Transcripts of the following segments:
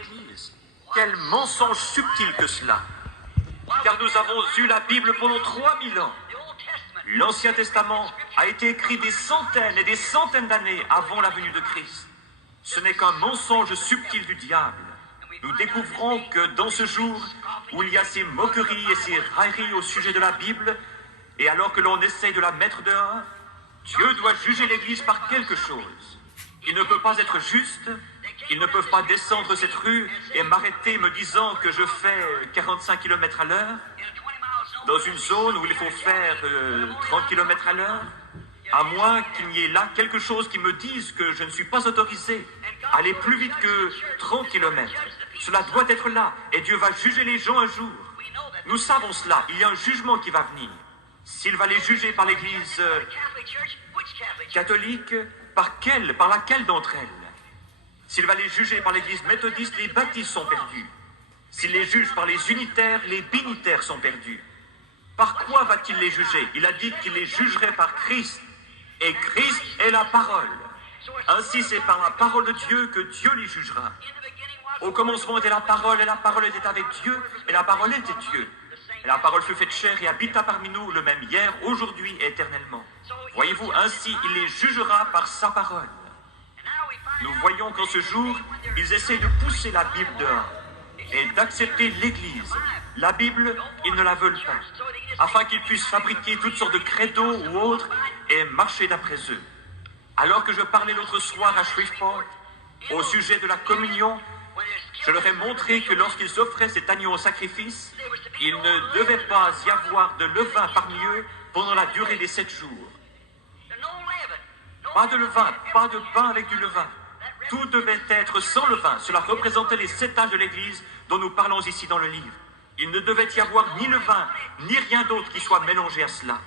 l'Église. Quel mensonge subtil que cela! Car nous avons eu la Bible pendant 3000 ans. L'Ancien Testament a été écrit des centaines et des centaines d'années avant la venue de Christ. Ce n'est qu'un mensonge subtil du diable. Nous découvrons que dans ce jour où il y a ces moqueries et ces railleries au sujet de la Bible, et alors que l'on essaye de la mettre dehors, Dieu doit juger l'Église par quelque chose. Il ne peut pas être juste. Ils ne peuvent pas descendre cette rue et m'arrêter me disant que je fais 45 km à l'heure dans une zone où il faut faire 30 km à l'heure, à moins qu'il n'y ait là quelque chose qui me dise que je ne suis pas autorisé à aller plus vite que 30 km. Cela doit être là, et Dieu va juger les gens un jour. Nous savons cela, il y a un jugement qui va venir. S'il va les juger par l'Église catholique, par laquelle d'entre elles? S'il va les juger par l'Église méthodiste, les baptistes sont perdus. S'il les juge par les unitaires, les binitaires sont perdus. Par quoi va-t-il les juger? Il a dit qu'il les jugerait par Christ. Et Christ est la parole. Ainsi, c'est par la parole de Dieu que Dieu les jugera. Au commencement était la parole, et la parole était avec Dieu, et la parole était Dieu. Et la parole fut faite chair et habita parmi nous, le même hier, aujourd'hui et éternellement. Voyez-vous, ainsi, il les jugera par sa parole. Nous voyons qu'en ce jour, ils essayent de pousser la Bible dehors et d'accepter l'Église. La Bible, ils ne la veulent pas, afin qu'ils puissent fabriquer toutes sortes de credos ou autres et marcher d'après eux. Alors que je parlais l'autre soir à Shreveport au sujet de la communion, je leur ai montré que lorsqu'ils offraient cet agneau au sacrifice, il ne devait pas y avoir de levain parmi eux pendant la durée des 7 jours. Pas de levain, pas de pain avec du levain. Tout devait être sans levain. Cela représentait les 7 âges de l'Église dont nous parlons ici dans le livre. Il ne devait y avoir ni levain, ni rien d'autre qui soit mélangé à cela.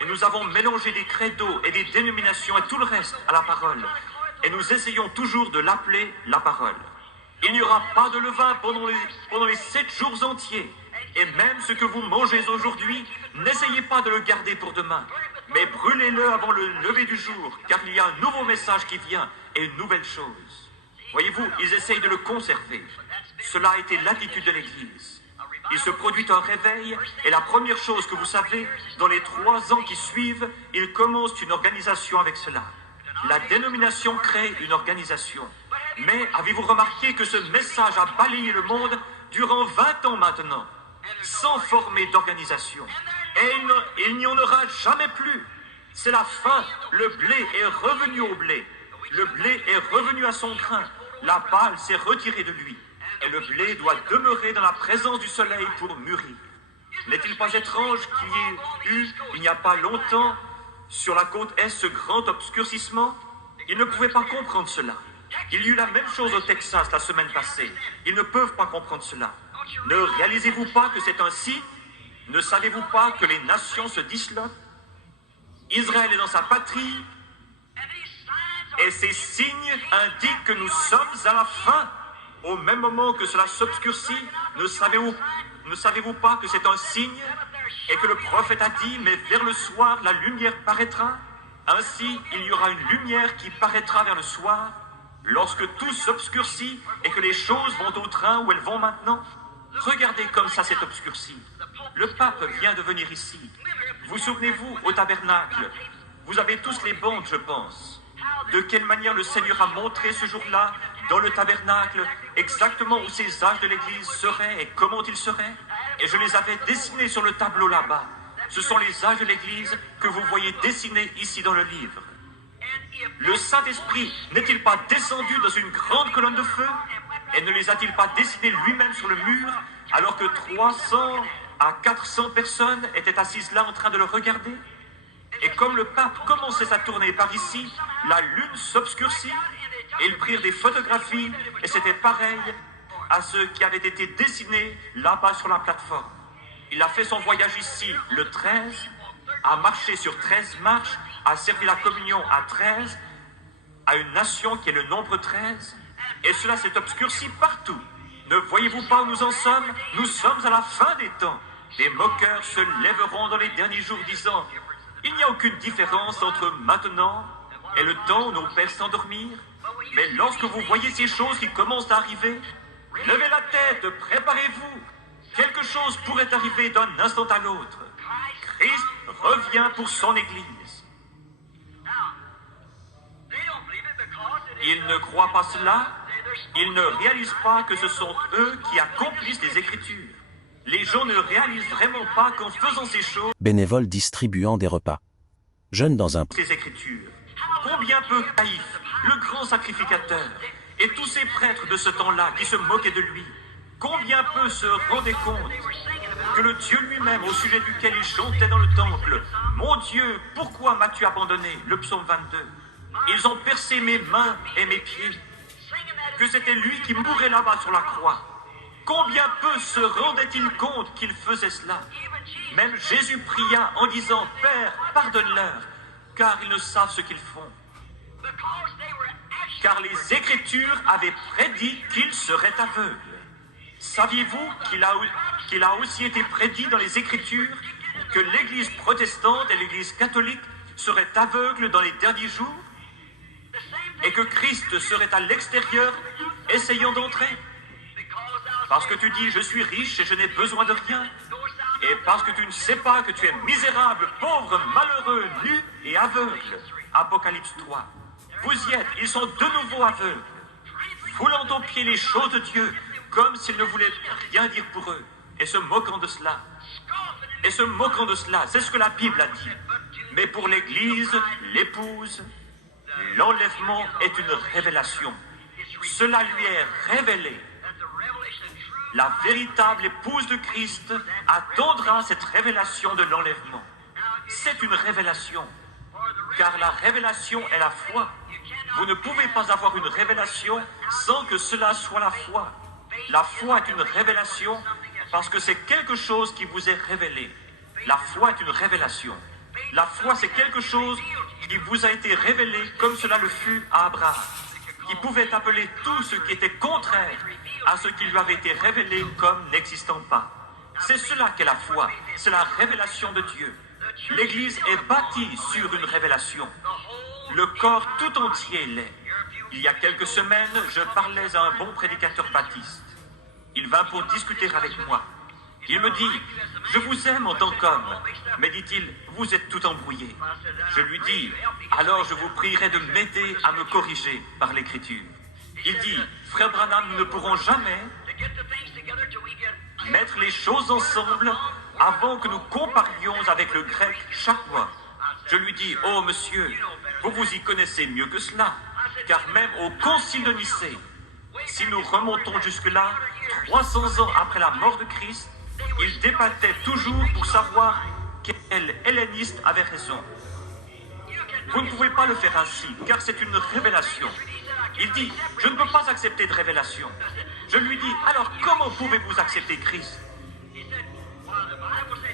Et nous avons mélangé des credos et des dénominations et tout le reste à la parole. Et nous essayons toujours de l'appeler la parole. Il n'y aura pas de levain pendant les 7 jours entiers. Et même ce que vous mangez aujourd'hui, n'essayez pas de le garder pour demain. Mais brûlez-le avant le lever du jour, car il y a un nouveau message qui vient et une nouvelle chose. Voyez-vous, ils essayent de le conserver. Cela a été l'attitude de l'Église. Il se produit un réveil, et la première chose que vous savez, dans les 3 ans qui suivent, ils commencent une organisation avec cela. La dénomination crée une organisation. Mais avez-vous remarqué que ce message a balayé le monde durant 20 ans maintenant, sans former d'organisation? Et il n'y en aura jamais plus. C'est la fin. Le blé est revenu au blé. Le blé est revenu à son grain. La balle s'est retirée de lui. Et le blé doit demeurer dans la présence du soleil pour mûrir. N'est-il pas étrange qu'il y ait eu, il n'y a pas longtemps, sur la côte Est, ce grand obscurcissement? Ils ne pouvaient pas comprendre cela. Il y eut la même chose au Texas la semaine passée. Ils ne peuvent pas comprendre cela. Ne réalisez-vous pas que c'est ainsi? Ne savez-vous pas que les nations se disloquent? Israël est dans sa patrie, et ces signes indiquent que nous sommes à la fin. Au même moment que cela s'obscurcit, ne savez-vous pas que c'est un signe, et que le prophète a dit, mais vers le soir, la lumière paraîtra? Ainsi, il y aura une lumière qui paraîtra vers le soir, lorsque tout s'obscurcit et que les choses vont au train où elles vont maintenant. Regardez comme ça c'est obscurci. Le pape vient de venir ici. Vous souvenez-vous, au tabernacle, vous avez tous les bandes, je pense. De quelle manière le Seigneur a montré ce jour-là, dans le tabernacle, exactement où ces âges de l'Église seraient et comment ils seraient. Et je les avais dessinés sur le tableau là-bas. Ce sont les âges de l'Église que vous voyez dessinés ici dans le livre. Le Saint-Esprit n'est-il pas descendu dans une grande colonne de feu? Et ne les a-t-il pas dessinés lui-même sur le mur, alors que 300 à 400 personnes étaient assises là en train de le regarder? Et comme le pape commençait sa tournée par ici, la lune s'obscurcit, et ils prirent des photographies, et c'était pareil à ce qui avait été dessiné là-bas sur la plateforme. Il a fait son voyage ici le 13, a marché sur 13 marches, a servi la communion à 13, à une nation qui est le nombre 13, et cela s'est obscurci partout. Ne voyez-vous pas où nous en sommes? Nous sommes à la fin des temps. Les moqueurs se lèveront dans les derniers jours disant, il n'y a aucune différence entre maintenant et le temps où nos pères s'endormirent. Mais lorsque vous voyez ces choses qui commencent à arriver, Levez la tête, préparez-vous. Quelque chose pourrait arriver d'un instant à l'autre. Christ revient pour son Église. Ils ne croient pas cela. Ils ne réalisent pas que ce sont eux qui accomplissent les Écritures. Les gens ne réalisent vraiment pas qu'en faisant ces choses, Bénévole distribuant des repas. Jeune dans un... ces Écritures, combien peu Caïphe, le grand sacrificateur, et tous ces prêtres de ce temps-là qui se moquaient de lui, combien peu se rendaient compte que le Dieu lui-même au sujet duquel il chantait dans le temple, « Mon Dieu, pourquoi m'as-tu abandonné ?» le psaume 22. Ils ont percé mes mains et mes pieds, que c'était lui qui mourait là-bas sur la croix. Combien peu se rendaient-ils compte qu'il faisait cela? Même Jésus pria en disant, « Père, pardonne-leur, car ils ne savent ce qu'ils font. » Car les Écritures avaient prédit qu'il serait aveugle. Saviez-vous qu'il a aussi été prédit dans les Écritures que l'Église protestante et l'Église catholique seraient aveugles dans les derniers jours? Et que Christ serait à l'extérieur, essayant d'entrer? Parce que tu dis, je suis riche et je n'ai besoin de rien. Et parce que tu ne sais pas que tu es misérable, pauvre, malheureux, nu et aveugle. Apocalypse 3. Vous y êtes, ils sont de nouveau aveugles, foulant aux pieds les choses de Dieu, comme s'ils ne voulaient rien dire pour eux, et se moquant de cela. Et se moquant de cela, c'est ce que la Bible a dit. Mais pour l'Église, l'épouse, l'enlèvement est une révélation. Cela lui est révélé. La véritable épouse de Christ attendra cette révélation de l'enlèvement. C'est une révélation, car la révélation est la foi. Vous ne pouvez pas avoir une révélation sans que cela soit la foi. La foi est une révélation parce que c'est quelque chose qui vous est révélé. La foi est une révélation. La foi, c'est quelque chose qui vous a été révélé comme cela le fut à Abraham, qui pouvait appeler tout ce qui était contraire à ce qui lui avait été révélé comme n'existant pas. C'est cela qu'est la foi, c'est la révélation de Dieu. L'Église est bâtie sur une révélation. Le corps tout entier l'est. Il y a quelques semaines, je parlais à un bon prédicateur baptiste. Il vint pour discuter avec moi. Il me dit, « Je vous aime en tant qu'homme, mais dit-il, vous êtes tout embrouillé. » Je lui dis, « Alors je vous prierai de m'aider à me corriger par l'Écriture. » Il dit, « Frère Branham, nous ne pourrons jamais mettre les choses ensemble avant que nous comparions avec le grec chaque mois. » Je lui dis, « Oh monsieur, vous vous y connaissez mieux que cela, car même au Concile de Nicée, si nous remontons jusque-là, 300 ans après la mort de Christ, il débattait toujours pour savoir quel helléniste avait raison. Vous ne pouvez pas le faire ainsi, car c'est une révélation. Il dit, je ne peux pas accepter de révélation. Je lui dis, alors comment pouvez-vous accepter Christ?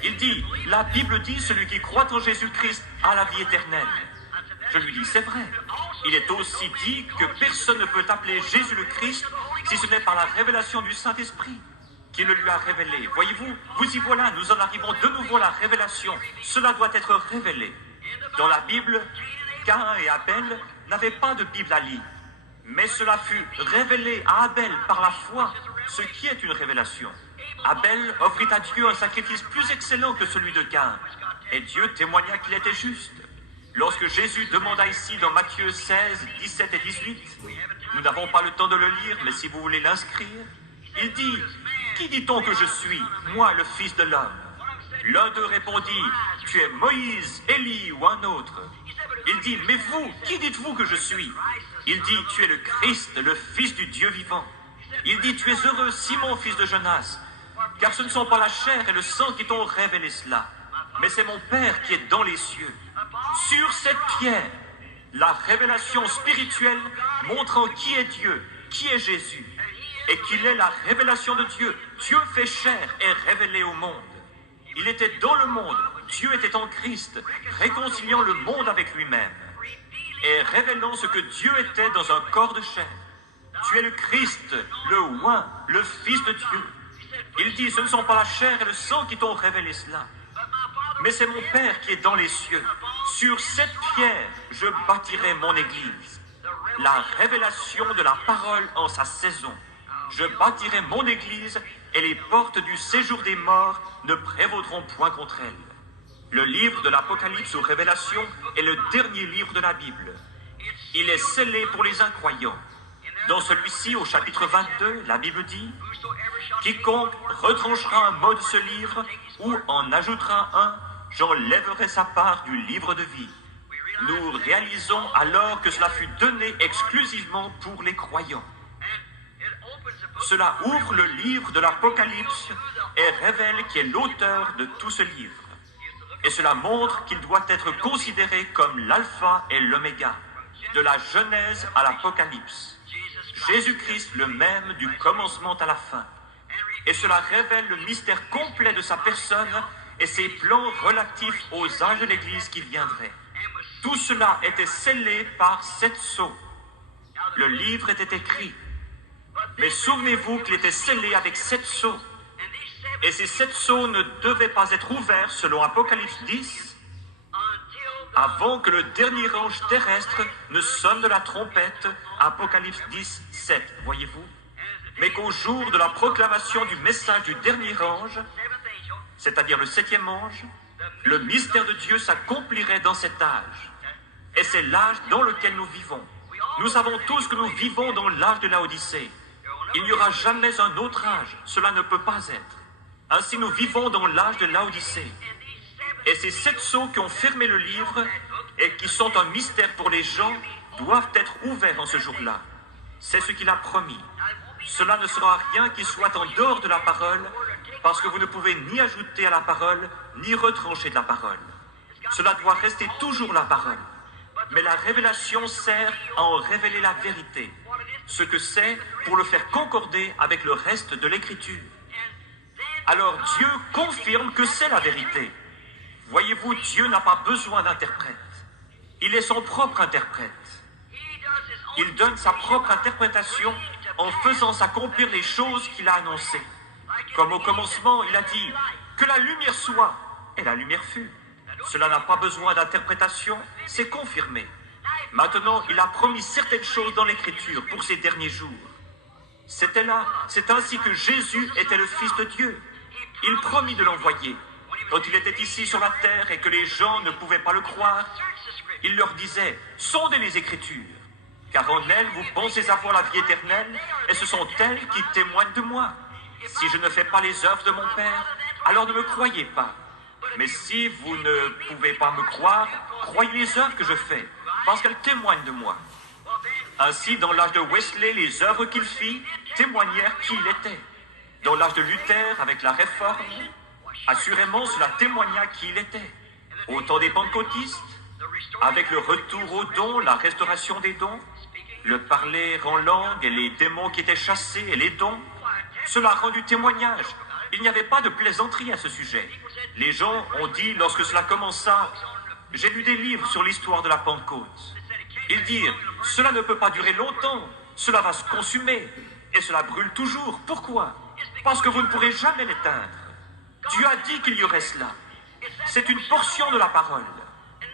Il dit, la Bible dit, celui qui croit en Jésus-Christ a la vie éternelle. Je lui dis, c'est vrai. Il est aussi dit que personne ne peut appeler Jésus le Christ si ce n'est par la révélation du Saint-Esprit qui le lui a révélé. Voyez-vous, vous y voilà, nous en arrivons de nouveau à la révélation. Cela doit être révélé. Dans la Bible, Caïn et Abel n'avaient pas de Bible à lire. Mais cela fut révélé à Abel par la foi, ce qui est une révélation. Abel offrit à Dieu un sacrifice plus excellent que celui de Caïn. Et Dieu témoigna qu'il était juste. Lorsque Jésus demanda ici dans Matthieu 16, 17 et 18, nous n'avons pas le temps de le lire, mais si vous voulez l'inscrire, il dit, « Qui dit-on que je suis, moi le Fils de l'homme » L'un d'eux répondit, « Tu es Moïse, Élie ou un autre. » Il dit, « Mais vous, qui dites-vous que je suis » Il dit, « Tu es le Christ, le Fils du Dieu vivant. » Il dit, « Tu es heureux, Simon, fils de Jonas, car ce ne sont pas la chair et le sang qui t'ont révélé cela, mais c'est mon Père qui est dans les cieux. » Sur cette pierre, la révélation spirituelle montrant qui est Dieu, qui est Jésus, et qu'il est la révélation de Dieu. Dieu fait chair et révélé au monde. Il était dans le monde, Dieu était en Christ, réconciliant le monde avec lui-même, et révélant ce que Dieu était dans un corps de chair. Tu es le Christ, le oint, le Fils de Dieu. Il dit, ce ne sont pas la chair et le sang qui t'ont révélé cela, mais c'est mon Père qui est dans les cieux. Sur cette pierre, je bâtirai mon Église. La révélation de la parole en sa saison. Je bâtirai mon église et les portes du séjour des morts ne prévaudront point contre elle. Le livre de l'Apocalypse aux Révélations est le dernier livre de la Bible. Il est scellé pour les incroyants. Dans celui-ci, au chapitre 22, la Bible dit « Quiconque retranchera un mot de ce livre ou en ajoutera un, j'enlèverai sa part du livre de vie. » Nous réalisons alors que cela fut donné exclusivement pour les croyants. Cela ouvre le livre de l'Apocalypse et révèle qui est l'auteur de tout ce livre. Et cela montre qu'il doit être considéré comme l'alpha et l'oméga, de la Genèse à l'Apocalypse. Jésus-Christ le même du commencement à la fin. Et cela révèle le mystère complet de sa personne et ses plans relatifs aux âges de l'Église qui viendraient. Tout cela était scellé par 7 sceaux. Le livre était écrit. Mais souvenez-vous qu'il était scellé avec 7 sceaux. Et ces 7 sceaux ne devaient pas être ouverts, selon Apocalypse 10, avant que le dernier ange terrestre ne sonne de la trompette, Apocalypse 10, 7, voyez-vous. Mais qu'au jour de la proclamation du message du dernier ange, c'est-à-dire le 7e ange, le mystère de Dieu s'accomplirait dans cet âge. Et c'est l'âge dans lequel nous vivons. Nous savons tous que nous vivons dans l'âge de l'Odyssée. Il n'y aura jamais un autre âge, cela ne peut pas être. Ainsi nous vivons dans l'âge de l'Odyssée. Et ces 7 sceaux qui ont fermé le livre et qui sont un mystère pour les gens doivent être ouverts en ce jour-là. C'est ce qu'il a promis. Cela ne sera rien qui soit en dehors de la parole, parce que vous ne pouvez ni ajouter à la parole, ni retrancher de la parole. Cela doit rester toujours la parole. Mais la révélation sert à en révéler la vérité, ce que c'est pour le faire concorder avec le reste de l'Écriture. Alors Dieu confirme que c'est la vérité. Voyez-vous, Dieu n'a pas besoin d'interprète. Il est son propre interprète. Il donne sa propre interprétation en faisant s'accomplir les choses qu'il a annoncées. Comme au commencement, il a dit « Que la lumière soit », et la lumière fut. Cela n'a pas besoin d'interprétation, c'est confirmé. Maintenant, il a promis certaines choses dans l'Écriture pour ces derniers jours. C'était là, c'est ainsi que Jésus était le Fils de Dieu. Il promit de l'envoyer. Quand il était ici sur la terre et que les gens ne pouvaient pas le croire, il leur disait « Sondez les Écritures, car en elles vous pensez avoir la vie éternelle, et ce sont elles qui témoignent de moi. Si je ne fais pas les œuvres de mon Père, alors ne me croyez pas. Mais si vous ne pouvez pas me croire, croyez les œuvres que je fais, parce qu'elles témoignent de moi. » Ainsi, dans l'âge de Wesley, les œuvres qu'il fit témoignèrent qui il était. Dans l'âge de Luther, avec la Réforme, assurément cela témoigna qui il était. Au temps des pentecôtistes, avec le retour aux dons, la restauration des dons, le parler en langue et les démons qui étaient chassés et les dons, cela a rendu témoignage. Il n'y avait pas de plaisanterie à ce sujet. Les gens ont dit, lorsque cela commença, « J'ai lu des livres sur l'histoire de la Pentecôte. » Ils dirent, « Cela ne peut pas durer longtemps, cela va se consumer, et cela brûle toujours. Pourquoi? Parce que vous ne pourrez jamais l'éteindre. Dieu a dit qu'il y aurait cela. C'est une portion de la parole,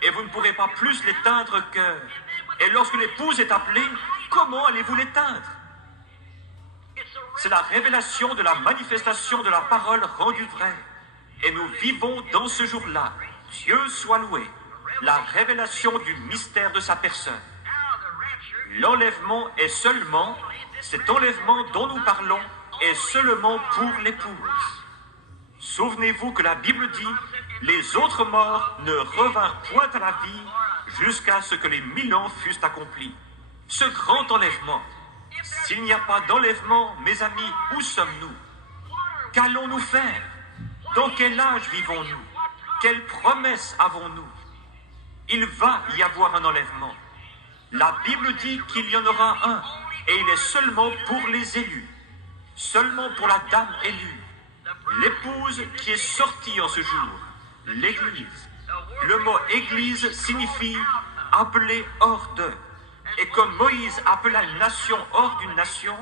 et vous ne pourrez pas plus l'éteindre que... Et lorsque l'épouse est appelée, comment allez-vous l'éteindre? » C'est la révélation de la manifestation de la parole rendue vraie. Et nous vivons dans ce jour-là. Dieu soit loué. La révélation du mystère de sa personne. L'enlèvement est seulement, cet enlèvement dont nous parlons, est seulement pour l'épouse. Souvenez-vous que la Bible dit, les autres morts ne revinrent point à la vie jusqu'à ce que les 1000 ans fussent accomplis. Ce grand enlèvement. S'il n'y a pas d'enlèvement, mes amis, où sommes-nous? Qu'allons-nous faire? Dans quel âge vivons-nous? Quelles promesses avons-nous? Il va y avoir un enlèvement. La Bible dit qu'il y en aura un, et il est seulement pour les élus, seulement pour la dame élue, l'épouse qui est sortie en ce jour, l'Église. Le mot « Église » signifie « appelé hors de ». Et comme Moïse appela une nation hors d'une nation,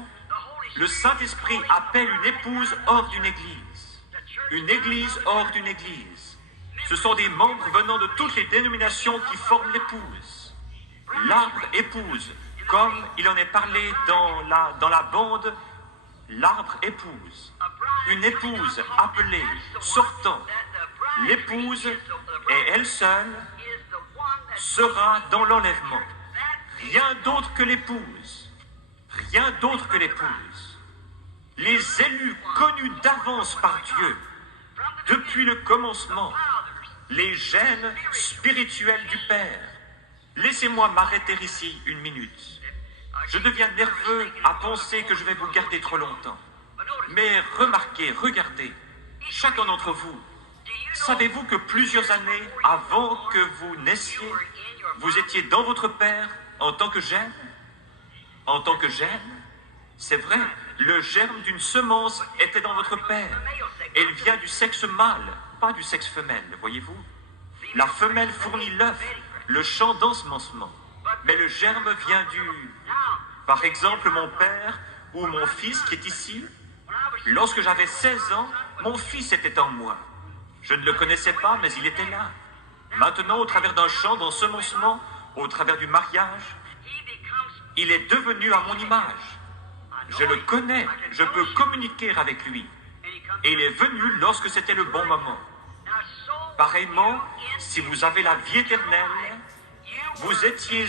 le Saint-Esprit appelle une épouse hors d'une église. Une église hors d'une église. Ce sont des membres venant de toutes les dénominations qui forment l'épouse. L'arbre épouse, comme il en est parlé dans la bande, l'arbre épouse. Une épouse appelée, sortant. L'épouse, et elle seule, sera dans l'enlèvement. Rien d'autre que l'épouse. Rien d'autre que l'épouse. Les élus connus d'avance par Dieu, depuis le commencement, les gènes spirituels du Père. Laissez-moi m'arrêter ici une minute. Je deviens nerveux à penser que je vais vous garder trop longtemps. Mais remarquez, regardez, chacun d'entre vous, savez-vous que plusieurs années avant que vous naissiez, vous étiez dans votre Père en tant que germe? En tant que germe? C'est vrai, le germe d'une semence était dans votre Père. Elle vient du sexe mâle, pas du sexe femelle, voyez-vous? La femelle fournit l'œuf, le champ d'ensemencement. Mais le germe vient du... Par exemple, mon père ou mon fils qui est ici, lorsque j'avais 16 ans, mon fils était en moi. Je ne le connaissais pas, mais il était là. Maintenant, au travers d'un champ d'ensemencement, au travers du mariage, il est devenu à mon image. Je le connais, je peux communiquer avec lui. Et il est venu lorsque c'était le bon moment. Pareillement, si vous avez la vie éternelle, vous étiez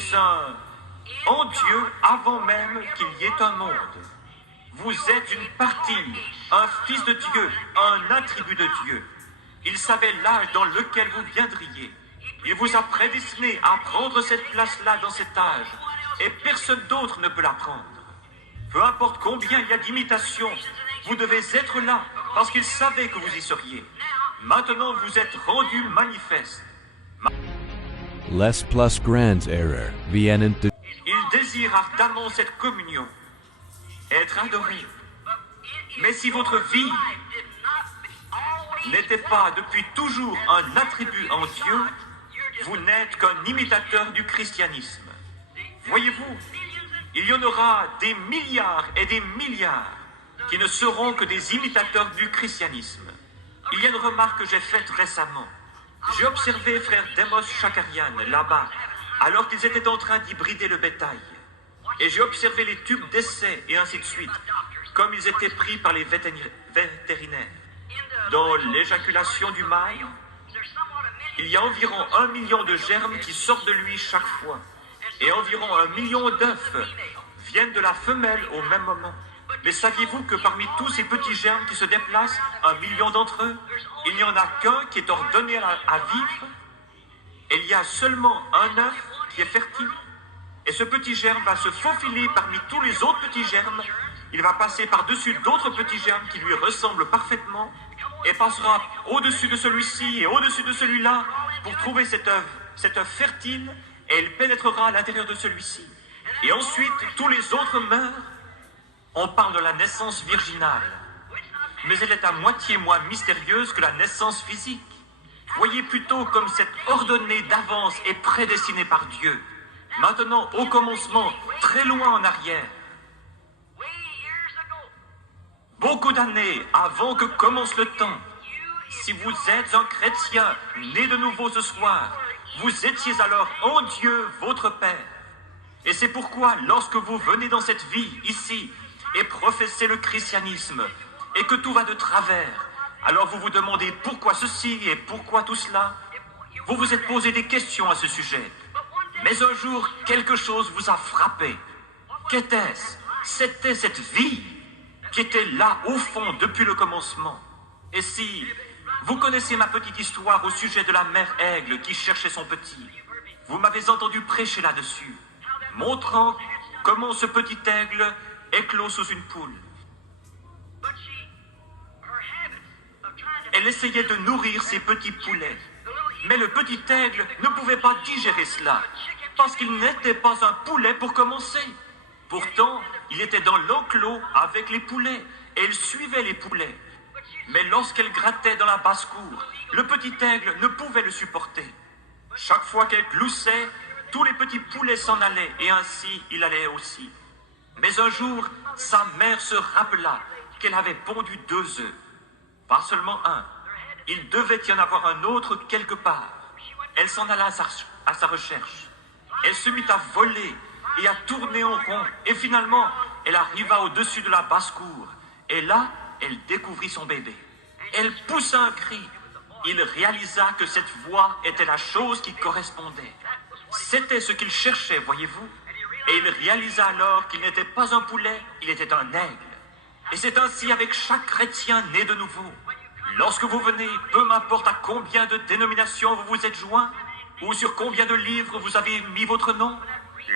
en Dieu avant même qu'il y ait un monde. Vous êtes une partie, un fils de Dieu, un attribut de Dieu. Il savait l'âge dans lequel vous viendriez. Il vous a prédestiné à prendre cette place-là dans cet âge. Et personne d'autre ne peut la prendre. Peu importe combien il y a d'imitations, vous devez être là parce qu'il savait que vous y seriez. Maintenant, vous êtes rendu manifeste. Les plus grandes erreurs viennent de... Il désire ardemment cette communion, être adoré. Mais si votre vie n'était pas depuis toujours un attribut en Dieu, vous n'êtes qu'un imitateur du christianisme. Voyez-vous, il y en aura des milliards et des milliards qui ne seront que des imitateurs du christianisme. Il y a une remarque que j'ai faite récemment. J'ai observé frère Demos Shakarian là-bas, alors qu'ils étaient en train d'hybrider le bétail. Et j'ai observé les tubes d'essai et ainsi de suite, comme ils étaient pris par les vétérinaires. Dans l'éjaculation du mâle, il y a environ 1 million de germes qui sortent de lui chaque fois. Et environ 1 million d'œufs viennent de la femelle au même moment. Mais saviez-vous que parmi tous ces petits germes qui se déplacent, 1 million d'entre eux, il n'y en a qu'un qui est ordonné à vivre? Et il y a seulement un œuf qui est fertile. Et ce petit germe va se faufiler parmi tous les autres petits germes. Il va passer par-dessus d'autres petits germes qui lui ressemblent parfaitement et passera au-dessus de celui-ci et au-dessus de celui-là pour trouver cet œuf fertile, et il pénétrera à l'intérieur de celui-ci. Et ensuite, tous les autres meurent. On parle de la naissance virginale, mais elle est à moitié moins mystérieuse que la naissance physique. Voyez plutôt comme c'est ordonné d'avance et prédestiné par Dieu. Maintenant, au commencement, très loin en arrière, beaucoup d'années avant que commence le temps, si vous êtes un chrétien né de nouveau ce soir, vous étiez alors en Dieu votre Père. Et c'est pourquoi lorsque vous venez dans cette vie ici et professez le christianisme et que tout va de travers, alors vous vous demandez pourquoi ceci et pourquoi tout cela. Vous vous êtes posé des questions à ce sujet. Mais un jour, quelque chose vous a frappé. Qu'était-ce? C'était cette vie qui était là au fond depuis le commencement. Et si vous connaissez ma petite histoire au sujet de la mère aigle qui cherchait son petit, vous m'avez entendu prêcher là-dessus, montrant comment ce petit aigle éclot sous une poule. Elle essayait de nourrir ses petits poulets, mais le petit aigle ne pouvait pas digérer cela, parce qu'il n'était pas un poulet pour commencer. Pourtant, il était dans l'enclos avec les poulets, et il suivait les poulets. Mais lorsqu'elle grattait dans la basse-cour, le petit aigle ne pouvait le supporter. Chaque fois qu'elle gloussait, tous les petits poulets s'en allaient, et ainsi il allait aussi. Mais un jour, sa mère se rappela qu'elle avait pondu 2 œufs. Pas seulement un. Il devait y en avoir un autre quelque part. Elle s'en alla à sa recherche. Elle se mit à voler et à tourner en rond. Et finalement, elle arriva au-dessus de la basse-cour. Et là, elle découvrit son bébé. Elle poussa un cri. Il réalisa que cette voix était la chose qui correspondait. C'était ce qu'il cherchait, voyez-vous. Et il réalisa alors qu'il n'était pas un poulet, il était un aigle. Et c'est ainsi avec chaque chrétien né de nouveau. Lorsque vous venez, peu m'importe à combien de dénominations vous vous êtes joints, ou sur combien de livres vous avez mis votre nom,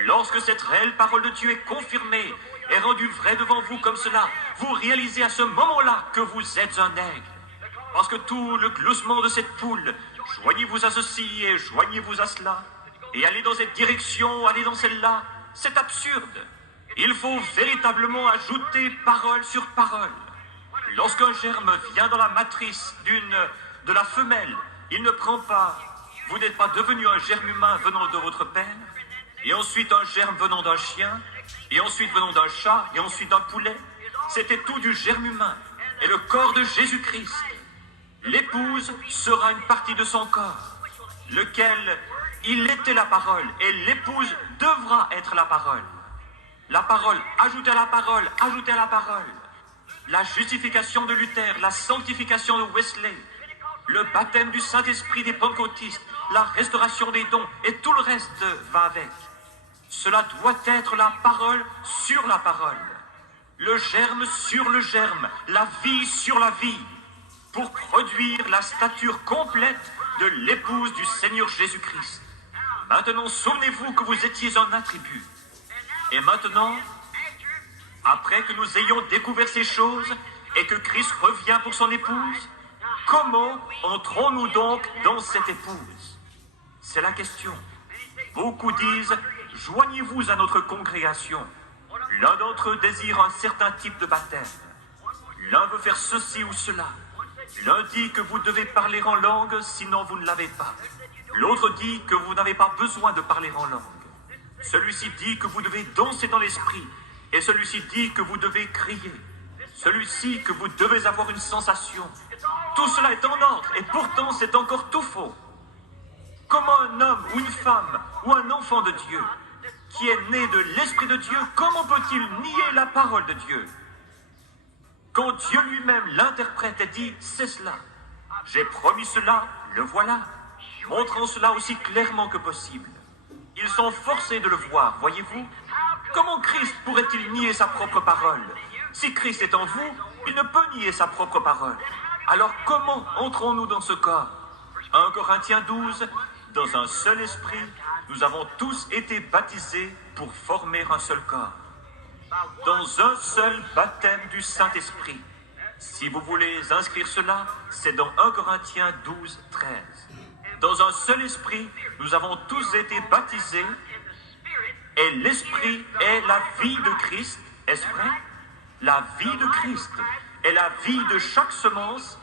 lorsque cette réelle parole de Dieu est confirmée et rendue vraie devant vous comme cela, vous réalisez à ce moment-là que vous êtes un aigle. Parce que tout le gloussement de cette poule, joignez-vous à ceci et joignez-vous à cela, et allez dans cette direction, allez dans celle-là, c'est absurde. Il faut véritablement ajouter parole sur parole. Lorsqu'un germe vient dans la matrice de la femelle, il ne prend pas. Vous n'êtes pas devenu un germe humain venant de votre père, et ensuite un germe venant d'un chien, et ensuite venant d'un chat, et ensuite d'un poulet. C'était tout du germe humain. Et le corps de Jésus-Christ, l'épouse sera une partie de son corps, lequel il était la parole, et l'épouse devra être la parole. La parole, ajoutez à la parole, ajoutez à la parole. La justification de Luther, la sanctification de Wesley, le baptême du Saint-Esprit des pentecôtistes, la restauration des dons, et tout le reste va avec. Cela doit être la parole sur la parole, le germe sur le germe, la vie sur la vie, pour produire la stature complète de l'épouse du Seigneur Jésus-Christ. Maintenant, souvenez-vous que vous étiez un attribut. Et maintenant, après que nous ayons découvert ces choses et que Christ revient pour son épouse, comment entrons-nous donc dans cette épouse? C'est la question. Beaucoup disent, joignez-vous à notre congrégation. L'un d'entre eux désire un certain type de baptême. L'un veut faire ceci ou cela. L'un dit que vous devez parler en langue, sinon vous ne l'avez pas. L'autre dit que vous n'avez pas besoin de parler en langue. Celui-ci dit que vous devez danser dans l'esprit, et celui-ci dit que vous devez crier. Celui-ci que vous devez avoir une sensation. Tout cela est en ordre, et pourtant c'est encore tout faux. Comment un homme ou une femme ou un enfant de Dieu, qui est né de l'Esprit de Dieu, comment peut-il nier la parole de Dieu? Quand Dieu lui-même l'interprète et dit « c'est cela, j'ai promis cela, le voilà », montrant cela aussi clairement que possible. Ils sont forcés de le voir, voyez-vous? Comment Christ pourrait-il nier sa propre parole? Si Christ est en vous, il ne peut nier sa propre parole. Alors comment entrons-nous dans ce corps? 1 Corinthiens 12, dans un seul esprit, nous avons tous été baptisés pour former un seul corps. Dans un seul baptême du Saint-Esprit. Si vous voulez inscrire cela, c'est dans 1 Corinthiens 12, 13. Dans un seul esprit, nous avons tous été baptisés, et l'esprit est la vie de Christ, est-ce vrai? La vie de Christ est la vie de chaque semence,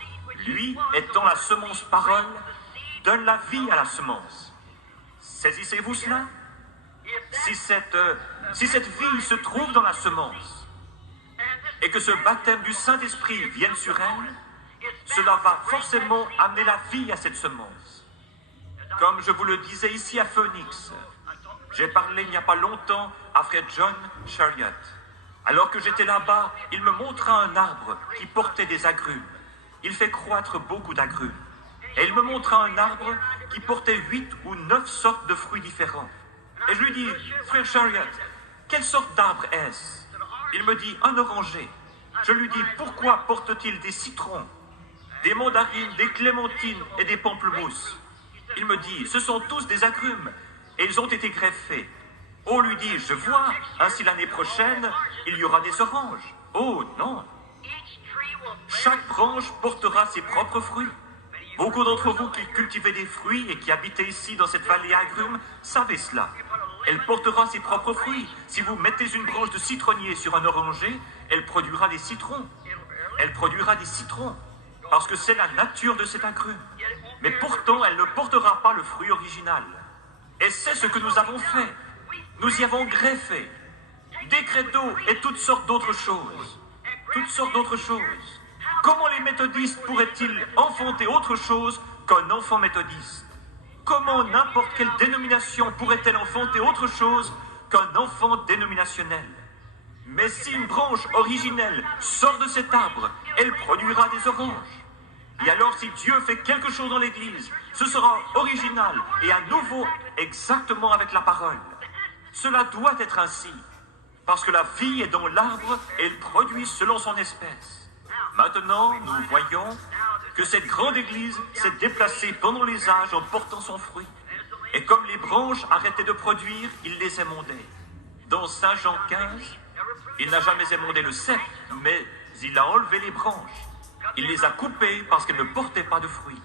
lui étant la semence parole, donne la vie à la semence. Saisissez-vous cela? Si cette vie se trouve dans la semence, et que ce baptême du Saint-Esprit vienne sur elle, cela va forcément amener la vie à cette semence. Comme je vous le disais ici à Phoenix, j'ai parlé il n'y a pas longtemps à Frère John Chariot. Alors que j'étais là-bas, il me montra un arbre qui portait des agrumes. Il fait croître beaucoup d'agrumes. Et il me montra un arbre qui portait 8 ou 9 sortes de fruits différents. Et je lui dis, Frère Chariot, quelle sorte d'arbre est-ce? Il me dit, un oranger. Je lui dis, pourquoi porte-t-il des citrons, des mandarines, des clémentines et des pamplemousses? Il me dit, ce sont tous des agrumes, et ils ont été greffés. Oh, lui dis, je vois, ainsi l'année prochaine, il y aura des oranges. Oh, non. Chaque branche portera ses propres fruits. Beaucoup d'entre vous qui cultivez des fruits et qui habitez ici dans cette vallée agrume savez cela. Elle portera ses propres fruits. Si vous mettez une branche de citronnier sur un oranger, elle produira des citrons. Elle produira des citrons, parce que c'est la nature de cet agrume. Mais pourtant, elle ne portera pas le fruit original. Et c'est ce que nous avons fait. Nous y avons greffé des créneaux et toutes sortes d'autres choses. Toutes sortes d'autres choses. Comment les méthodistes pourraient-ils enfanter autre chose qu'un enfant méthodiste? Comment n'importe quelle dénomination pourrait-elle enfanter autre chose qu'un enfant dénominationnel? Mais si une branche originelle sort de cet arbre, elle produira des oranges. Et alors, si Dieu fait quelque chose dans l'Église, ce sera original et à nouveau exactement avec la parole. Cela doit être ainsi, parce que la vie est dans l'arbre et elle produit selon son espèce. Maintenant, nous voyons que cette grande Église s'est déplacée pendant les âges en portant son fruit. Et comme les branches arrêtaient de produire, il les émondait. Dans Saint Jean 15, il n'a jamais émondé le cep, mais il a enlevé les branches. Il les a coupées parce qu'elles ne portaient pas de fruits.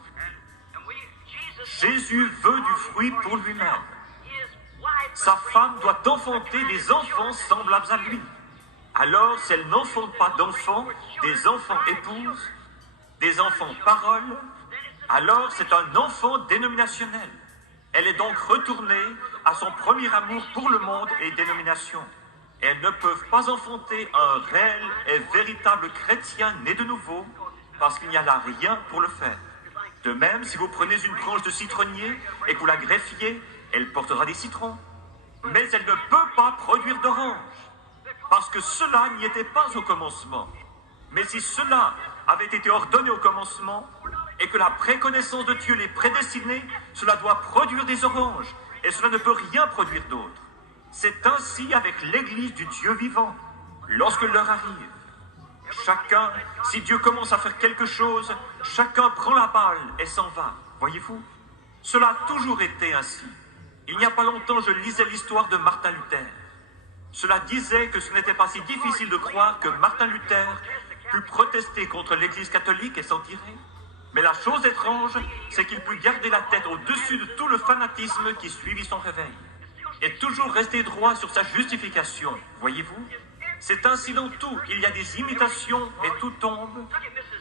Jésus veut du fruit pour lui-même. Sa femme doit enfanter des enfants semblables à lui. Alors, si elle n'enfante pas d'enfants, des enfants épouses, des enfants paroles, alors c'est un enfant dénominationnel. Elle est donc retournée à son premier amour pour le monde et dénomination. Elles ne peuvent pas enfanter un réel et véritable chrétien né de nouveau, parce qu'il n'y a là rien pour le faire. De même, si vous prenez une branche de citronnier et que vous la greffiez, elle portera des citrons. Mais elle ne peut pas produire d'oranges, parce que cela n'y était pas au commencement. Mais si cela avait été ordonné au commencement, et que la préconnaissance de Dieu les prédestinait, cela doit produire des oranges, et cela ne peut rien produire d'autre. C'est ainsi avec l'Église du Dieu vivant. Lorsque l'heure arrive, chacun, si Dieu commence à faire quelque chose, chacun prend la balle et s'en va. Voyez-vous? Cela a toujours été ainsi. Il n'y a pas longtemps, je lisais l'histoire de Martin Luther. Cela disait que ce n'était pas si difficile de croire que Martin Luther put protester contre l'Église catholique et s'en tirer. Mais la chose étrange, c'est qu'il put garder la tête au-dessus de tout le fanatisme qui suivit son réveil. Et toujours rester droit sur sa justification, voyez-vous? C'est ainsi dans tout, il y a des imitations et tout tombe.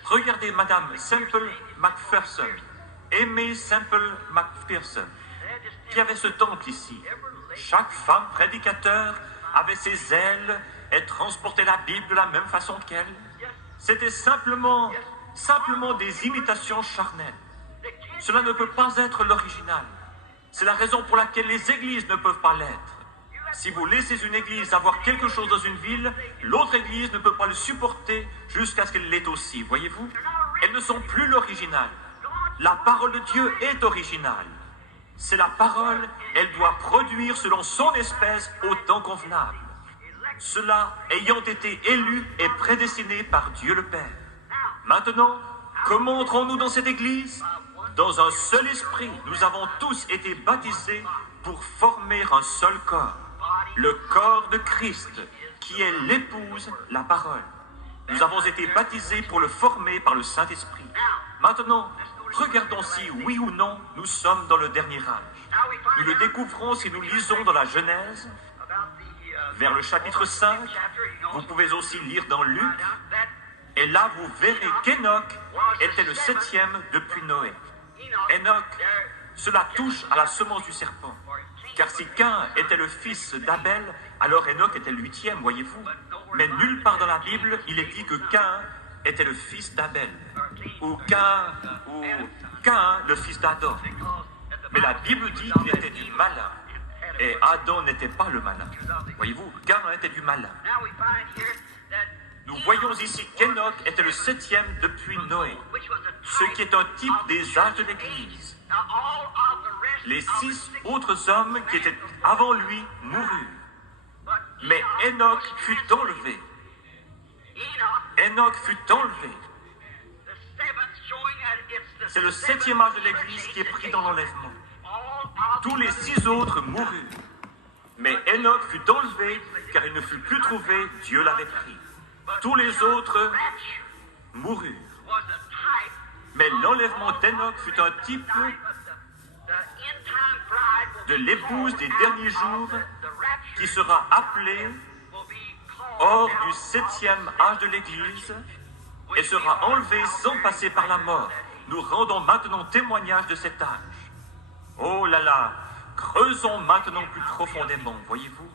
Regardez Madame Semple McPherson, Aimée Semple McPherson, qui avait ce temple ici. Chaque femme prédicateur avait ses ailes et transportait la Bible de la même façon qu'elle. C'était simplement des imitations charnelles. Cela ne peut pas être l'original. C'est la raison pour laquelle les églises ne peuvent pas l'être. Si vous laissez une église avoir quelque chose dans une ville, l'autre église ne peut pas le supporter jusqu'à ce qu'elle l'ait aussi, voyez-vous? Elles ne sont plus l'original. La parole de Dieu est originale. C'est la parole, elle doit produire selon son espèce au temps convenable. Cela ayant été élu et prédestiné par Dieu le Père. Maintenant, comment entrons-nous dans cette église? Dans un seul esprit, nous avons tous été baptisés pour former un seul corps. Le corps de Christ, qui est l'épouse, la parole. Nous avons été baptisés pour le former par le Saint-Esprit. Maintenant, regardons si, oui ou non, nous sommes dans le dernier âge. Nous le découvrons si nous lisons dans la Genèse, vers le chapitre 5. Vous pouvez aussi lire dans Luc. Et là, vous verrez qu'Enoch était le 7e depuis Noé. Enoch, cela touche à la semence du serpent. Car si Caïn était le fils d'Abel, alors Enoch était le 8e, voyez-vous. Mais nulle part dans la Bible, il est dit que Caïn était le fils d'Abel. Ou Caïn, le fils d'Adam. Mais la Bible dit qu'il était du malin. Et Adam n'était pas le malin. Voyez-vous, Caïn était du malin. Nous voyons ici qu'Enoch était le 7e depuis Noé, ce qui est un type des âges de l'Église. Les 6 autres hommes qui étaient avant lui moururent. Mais Enoch fut enlevé. Enoch fut enlevé. C'est le 7e âge de l'Église qui est pris dans l'enlèvement. Tous les 6 autres moururent. Mais Enoch fut enlevé car il ne fut plus trouvé, Dieu l'avait pris. Tous les autres moururent. Mais l'enlèvement d'Enoch fut un type de l'épouse des derniers jours qui sera appelée hors du 7e âge de l'Église et sera enlevée sans passer par la mort. Nous rendons maintenant témoignage de cet âge. Oh là là, creusons maintenant plus profondément, voyez-vous.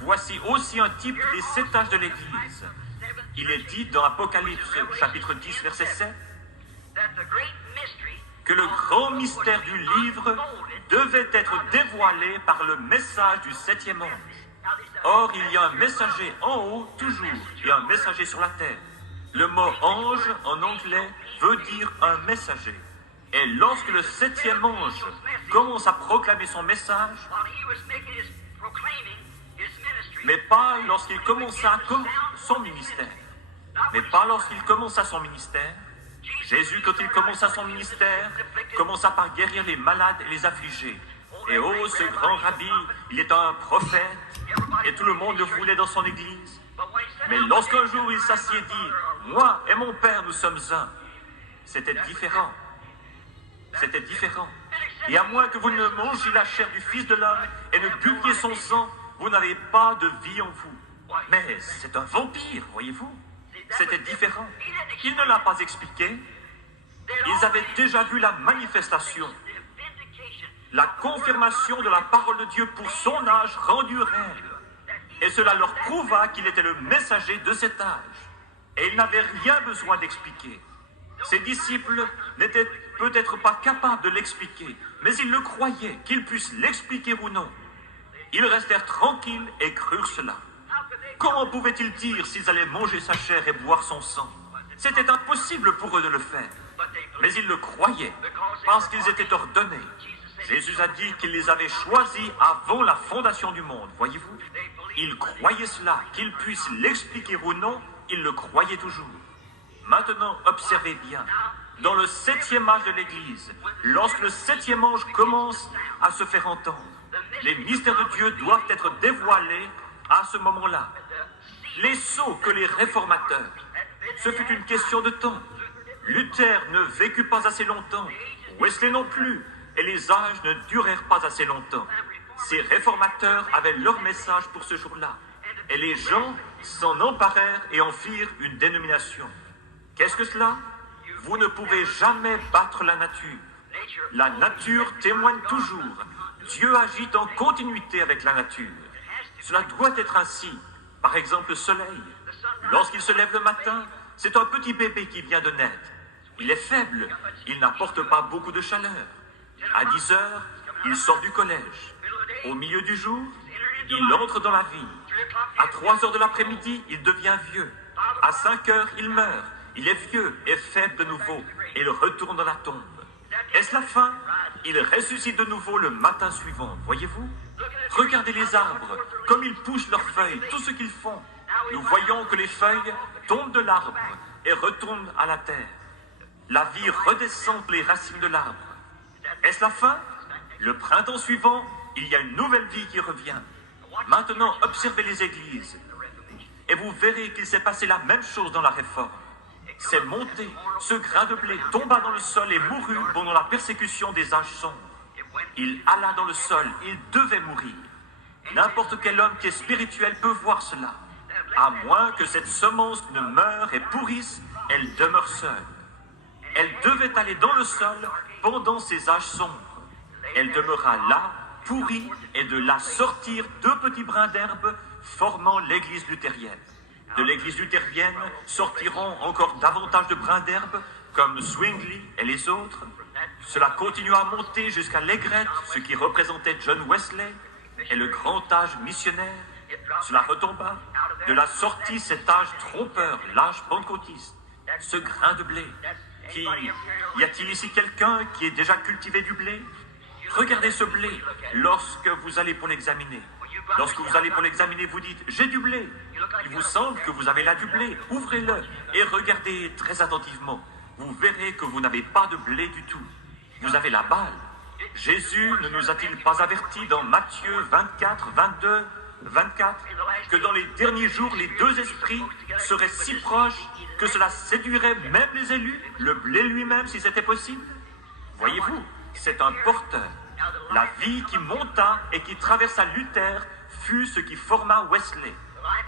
Voici aussi un type des 7 âges de l'Église. Il est dit dans Apocalypse, chapitre 10, verset 7, que le grand mystère du livre devait être dévoilé par le message du 7e ange. Or, il y a un messager en haut, toujours, et un messager sur la terre. Le mot ange, en anglais, veut dire un messager. Et lorsque le 7e ange commence à proclamer son message, mais pas lorsqu'il commença son ministère. Mais pas lorsqu'il commença son ministère. Jésus, quand il commença son ministère, commença par guérir les malades et les affligés. Et oh, ce grand rabbi, il est un prophète, et tout le monde le voulait dans son église. Mais lorsqu'un jour il s'assied et dit, moi et mon Père, nous sommes un, c'était différent. C'était différent. Et à moins que vous ne mangiez la chair du Fils de l'homme et ne buviez son sang, vous n'avez pas de vie en vous. Mais c'est un vampire, voyez-vous. C'était différent. Il ne l'a pas expliqué. Ils avaient déjà vu la manifestation, la confirmation de la parole de Dieu pour son âge rendu réel. Et cela leur prouva qu'il était le messager de cet âge. Et ils n'avaient rien besoin d'expliquer. Ses disciples n'étaient peut-être pas capables de l'expliquer, mais ils le croyaient, qu'ils puissent l'expliquer ou non. Ils restèrent tranquilles et crurent cela. Comment pouvaient-ils dire s'ils allaient manger sa chair et boire son sang? C'était impossible pour eux de le faire. Mais ils le croyaient, parce qu'ils étaient ordonnés. Jésus a dit qu'il les avait choisis avant la fondation du monde, voyez-vous? Ils croyaient cela, qu'ils puissent l'expliquer ou non, ils le croyaient toujours. Maintenant, observez bien. Dans le 7e âge de l'Église, lorsque le 7e ange commence à se faire entendre, les mystères de Dieu doivent être dévoilés à ce moment-là. Les sauts que les réformateurs, ce fut une question de temps. Luther ne vécut pas assez longtemps, Wesley non plus, et les âges ne durèrent pas assez longtemps. Ces réformateurs avaient leur message pour ce jour-là, et les gens s'en emparèrent et en firent une dénomination. Qu'est-ce que cela? Vous ne pouvez jamais battre la nature. La nature témoigne toujours. Dieu agit en continuité avec la nature. Cela doit être ainsi. Par exemple, le soleil. Lorsqu'il se lève le matin, c'est un petit bébé qui vient de naître. Il est faible, il n'apporte pas beaucoup de chaleur. À 10 heures, il sort du collège. Au milieu du jour, il entre dans la vie. À 3 heures de l'après-midi, il devient vieux. À 5 heures, il meurt. Il est vieux et faible de nouveau, et il retourne dans la tombe. Est-ce la fin? Il ressuscite de nouveau le matin suivant, voyez-vous? Regardez les arbres, comme ils poussent leurs feuilles, tout ce qu'ils font. Nous voyons que les feuilles tombent de l'arbre et retournent à la terre. La vie redescend les racines de l'arbre. Est-ce la fin? Le printemps suivant, il y a une nouvelle vie qui revient. Maintenant, observez les églises, et vous verrez qu'il s'est passé la même chose dans la réforme. C'est monté, ce grain de blé tomba dans le sol et mourut pendant la persécution des âges sombres. Il alla dans le sol, il devait mourir. N'importe quel homme qui est spirituel peut voir cela. À moins que cette semence ne meure et pourrisse, elle demeure seule. Elle devait aller dans le sol pendant ces âges sombres. Elle demeura là, pourrie, et de là sortir 2 petits brins d'herbe formant l'église luthérienne. De l'église luthérienne sortiront encore davantage de brins d'herbe, comme Zwingli et les autres. Cela continua à monter jusqu'à l'aigrette, ce qui représentait John Wesley, et le grand âge missionnaire. Cela retomba. De là sortit cet âge trompeur, l'âge pentecôtiste, ce grain de blé. Y a-t-il ici quelqu'un qui ait déjà cultivé du blé? Regardez ce blé lorsque vous allez pour l'examiner. Lorsque vous allez pour l'examiner, vous dites « J'ai du blé ». Il vous semble que vous avez là du blé. Ouvrez-le et regardez très attentivement. Vous verrez que vous n'avez pas de blé du tout. Vous avez la balle. Jésus ne nous a-t-il pas avertis dans Matthieu 24, 22, 24, que dans les derniers jours, les 2 esprits seraient si proches que cela séduirait même les élus, le blé lui-même, si c'était possible? Voyez-vous, c'est un porteur. La vie qui monta et qui traversa Luther fut ce qui forma Wesley.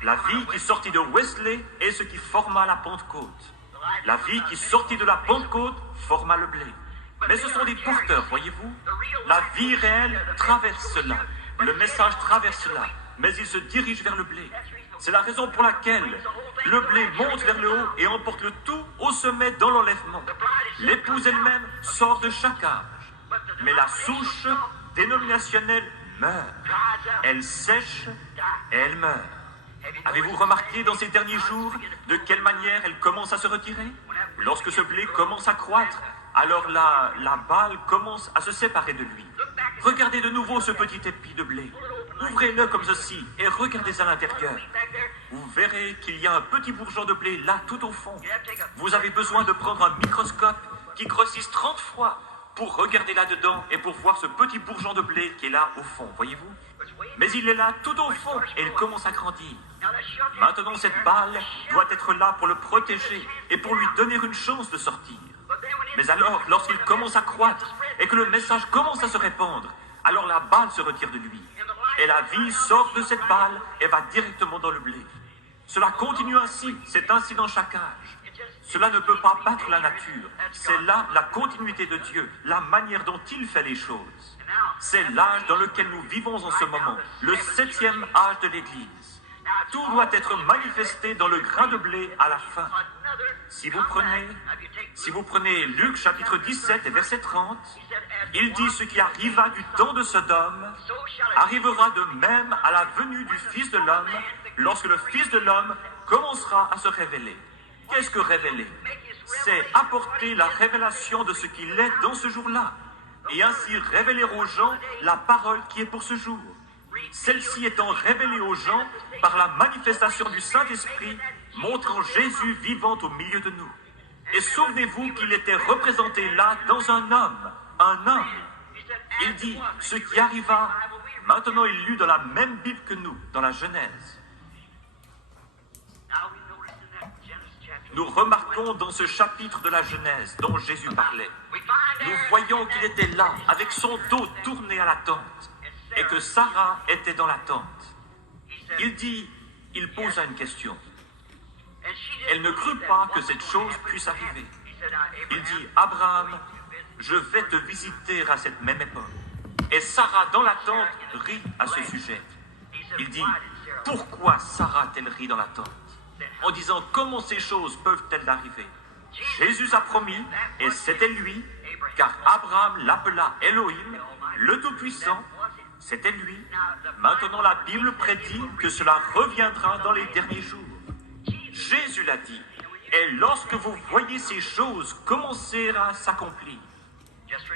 La vie qui sortit de Wesley est ce qui forma la Pentecôte. La vie qui sortit de la Pentecôte forma le blé. Mais ce sont des porteurs, voyez-vous. La vie réelle traverse cela. Le message traverse cela. Mais il se dirige vers le blé. C'est la raison pour laquelle le blé monte vers le haut et emporte le tout au sommet dans l'enlèvement. L'épouse elle-même sort de chaque âge. Mais la souche dénominationnelle meurt. Elle sèche et elle meurt. Avez-vous remarqué dans ces derniers jours de quelle manière elle commence à se retirer? Lorsque ce blé commence à croître, alors la balle commence à se séparer de lui. Regardez de nouveau ce petit épi de blé. Ouvrez-le comme ceci et regardez à l'intérieur. Vous verrez qu'il y a un petit bourgeon de blé là tout au fond. Vous avez besoin de prendre un microscope qui grossisse 30 fois pour regarder là-dedans et pour voir ce petit bourgeon de blé qui est là au fond, voyez-vous? Mais il est là tout au fond et il commence à grandir. Maintenant, cette balle doit être là pour le protéger et pour lui donner une chance de sortir. Mais alors, lorsqu'il commence à croître et que le message commence à se répandre, alors la balle se retire de lui. Et la vie sort de cette balle et va directement dans le blé. Cela continue ainsi, c'est ainsi dans chaque âge. Cela ne peut pas battre la nature. C'est là la continuité de Dieu, la manière dont il fait les choses. C'est l'âge dans lequel nous vivons en ce moment, le 7e âge de l'Église. Tout doit être manifesté dans le grain de blé à la fin. Si vous prenez Luc chapitre 17 et verset 30, il dit: ce qui arriva du temps de Sodome arrivera de même à la venue du Fils de l'homme, lorsque le Fils de l'homme commencera à se révéler. Qu'est-ce que révéler? C'est apporter la révélation de ce qu'il est dans ce jour-là, et ainsi révéler aux gens la parole qui est pour ce jour. Celle-ci étant révélée aux gens par la manifestation du Saint-Esprit, montrant Jésus vivant au milieu de nous. Et souvenez-vous qu'il était représenté là dans un homme, Il dit, ce qui arriva, maintenant il lut dans la même Bible que nous, dans la Genèse. Nous remarquons dans ce chapitre de la Genèse dont Jésus parlait, nous voyons qu'il était là, avec son dos tourné à la tente, et que Sarah était dans la tente. Il posa une question. Elle ne crut pas que cette chose puisse arriver. Il dit, Abraham, je vais te visiter à cette même époque. Et Sarah, dans la tente, rit à ce sujet. Il dit, pourquoi Sarah a-t-elle ri dans la tente? En disant, comment ces choses peuvent-elles arriver? Jésus a promis, et c'était lui, car Abraham l'appela Elohim, le Tout-Puissant, c'était lui. Maintenant la Bible prédit que cela reviendra dans les derniers jours. Jésus l'a dit, et lorsque vous voyez ces choses commencer à s'accomplir,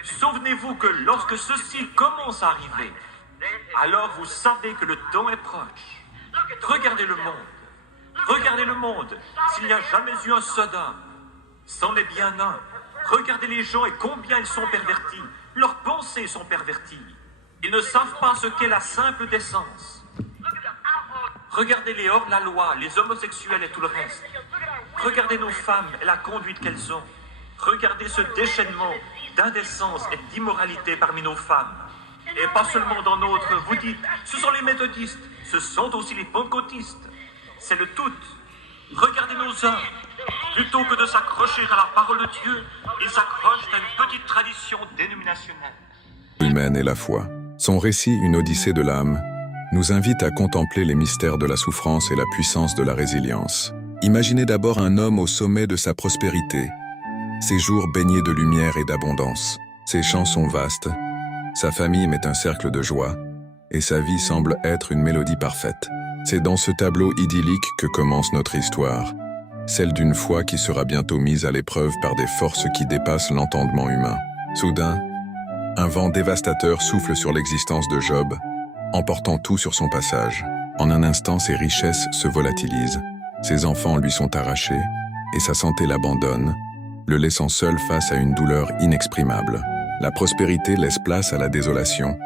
souvenez-vous que lorsque ceci commence à arriver, alors vous savez que le temps est proche. Regardez le monde. Regardez le monde. S'il n'y a jamais eu un Sodome, c'en est bien un. Regardez les gens et combien ils sont pervertis. Leurs pensées sont perverties. Ils ne savent pas ce qu'est la simple décence. Regardez les hors-la-loi, les homosexuels et tout le reste. Regardez nos femmes et la conduite qu'elles ont. Regardez ce déchaînement d'indécence et d'immoralité parmi nos femmes. Et pas seulement dans notre, vous dites, ce sont les méthodistes, ce sont aussi les pentecôtistes. C'est le tout. Regardez nos hommes. Plutôt que de s'accrocher à la parole de Dieu, ils s'accrochent à une petite tradition dénominationnelle. Humaine et la foi. Son récit, une odyssée de l'âme, nous invite à contempler les mystères de la souffrance et la puissance de la résilience. Imaginez d'abord un homme au sommet de sa prospérité, ses jours baignés de lumière et d'abondance. Ses champs sont vastes, sa famille met un cercle de joie, et sa vie semble être une mélodie parfaite. C'est dans ce tableau idyllique que commence notre histoire, celle d'une foi qui sera bientôt mise à l'épreuve par des forces qui dépassent l'entendement humain. Soudain, un vent dévastateur souffle sur l'existence de Job, emportant tout sur son passage. En un instant, ses richesses se volatilisent, ses enfants lui sont arrachés, et sa santé l'abandonne, le laissant seul face à une douleur inexprimable. La prospérité laisse place à la désolation,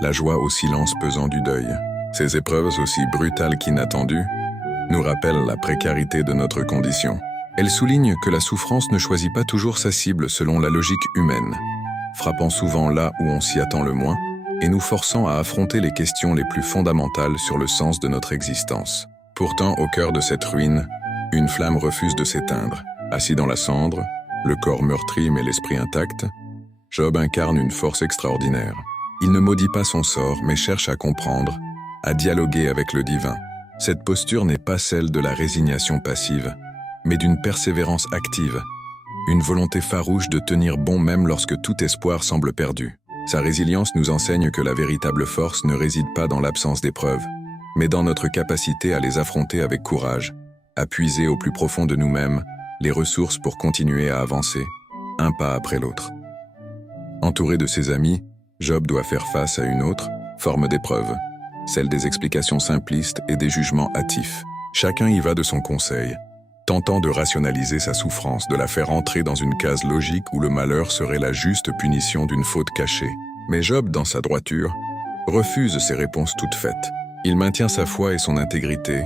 la joie au silence pesant du deuil. Ces épreuves, aussi brutales qu'inattendues, nous rappellent la précarité de notre condition. Elles soulignent que la souffrance ne choisit pas toujours sa cible selon la logique humaine, frappant souvent là où on s'y attend le moins, et nous forçant à affronter les questions les plus fondamentales sur le sens de notre existence. Pourtant, au cœur de cette ruine, une flamme refuse de s'éteindre. Assis dans la cendre, le corps meurtri mais l'esprit intact, Job incarne une force extraordinaire. Il ne maudit pas son sort, mais cherche à comprendre, à dialoguer avec le divin. Cette posture n'est pas celle de la résignation passive, mais d'une persévérance active, une volonté farouche de tenir bon même lorsque tout espoir semble perdu. Sa résilience nous enseigne que la véritable force ne réside pas dans l'absence d'épreuves, mais dans notre capacité à les affronter avec courage, à puiser au plus profond de nous-mêmes les ressources pour continuer à avancer, un pas après l'autre. Entouré de ses amis, Job doit faire face à une autre forme d'épreuve, celle des explications simplistes et des jugements hâtifs. Chacun y va de son conseil, tentant de rationaliser sa souffrance, de la faire entrer dans une case logique où le malheur serait la juste punition d'une faute cachée. Mais Job, dans sa droiture, refuse ces réponses toutes faites. Il maintient sa foi et son intégrité,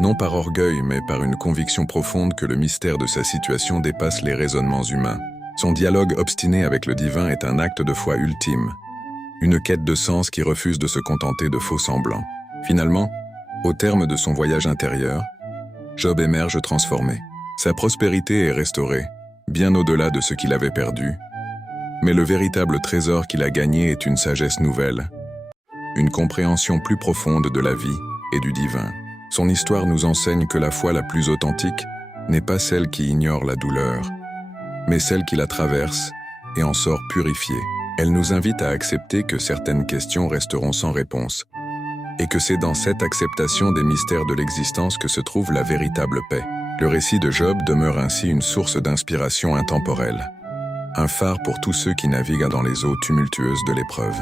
non par orgueil, mais par une conviction profonde que le mystère de sa situation dépasse les raisonnements humains. Son dialogue obstiné avec le divin est un acte de foi ultime, une quête de sens qui refuse de se contenter de faux semblants. Finalement, au terme de son voyage intérieur, Job émerge transformé. Sa prospérité est restaurée, bien au-delà de ce qu'il avait perdu. Mais le véritable trésor qu'il a gagné est une sagesse nouvelle, une compréhension plus profonde de la vie et du divin. Son histoire nous enseigne que la foi la plus authentique n'est pas celle qui ignore la douleur, mais celle qui la traverse et en sort purifiée. Elle nous invite à accepter que certaines questions resteront sans réponse, et que c'est dans cette acceptation des mystères de l'existence que se trouve la véritable paix. Le récit de Job demeure ainsi une source d'inspiration intemporelle, un phare pour tous ceux qui naviguent dans les eaux tumultueuses de l'épreuve.